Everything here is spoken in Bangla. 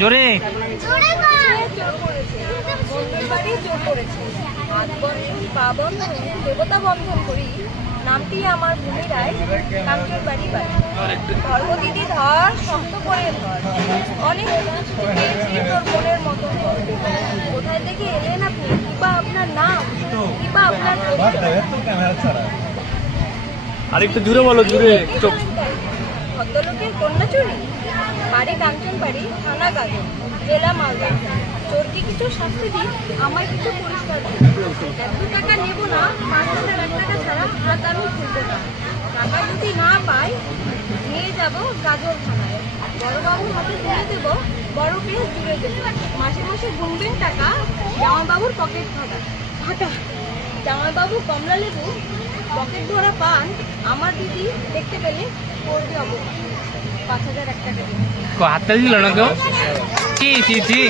জোরে দেবতা বন্ধন করি নামটি আমার ভূমি রায় কাঞ্চন বাড়ি বাড়ি ধর্ম দিদি ধর শক্ত করে ধর অনেক পেয়েছি তোর মনের মতো কোথায় থেকে এলেন আপনি কিবা আপনার নাম কিবা আপনার আরেকটু জোরে বলো, জোরে। ভদ্রলোকের কন্যা চুরি বাড়ি কাঞ্চন বাড়ি থানা গাজন জেলা মালদা চোরকে কিছু শাস্তি দিন আমার কিছু পরিষ্কার দিন 100 টাকা নেব না 5,000 টাকা ছাড়া হাত আমি খুলতে না টাকা যদি না পাই নিয়ে যাব গাজর থানায় বড়বাবুর হাতে তুলে দেব বড় পেয়ে জুড়ে দেব মাসে মাসে গুনবেন টাকা জামাইবাবুর পকেট ফাটা জামাইবাবু কমলা লেবু পকেট ধরা পান আমার দিদি দেখতে পেলে করবে অবকাশ 5,001 টাকা হাততালি দিল না কেউ? ছি ছি ছি।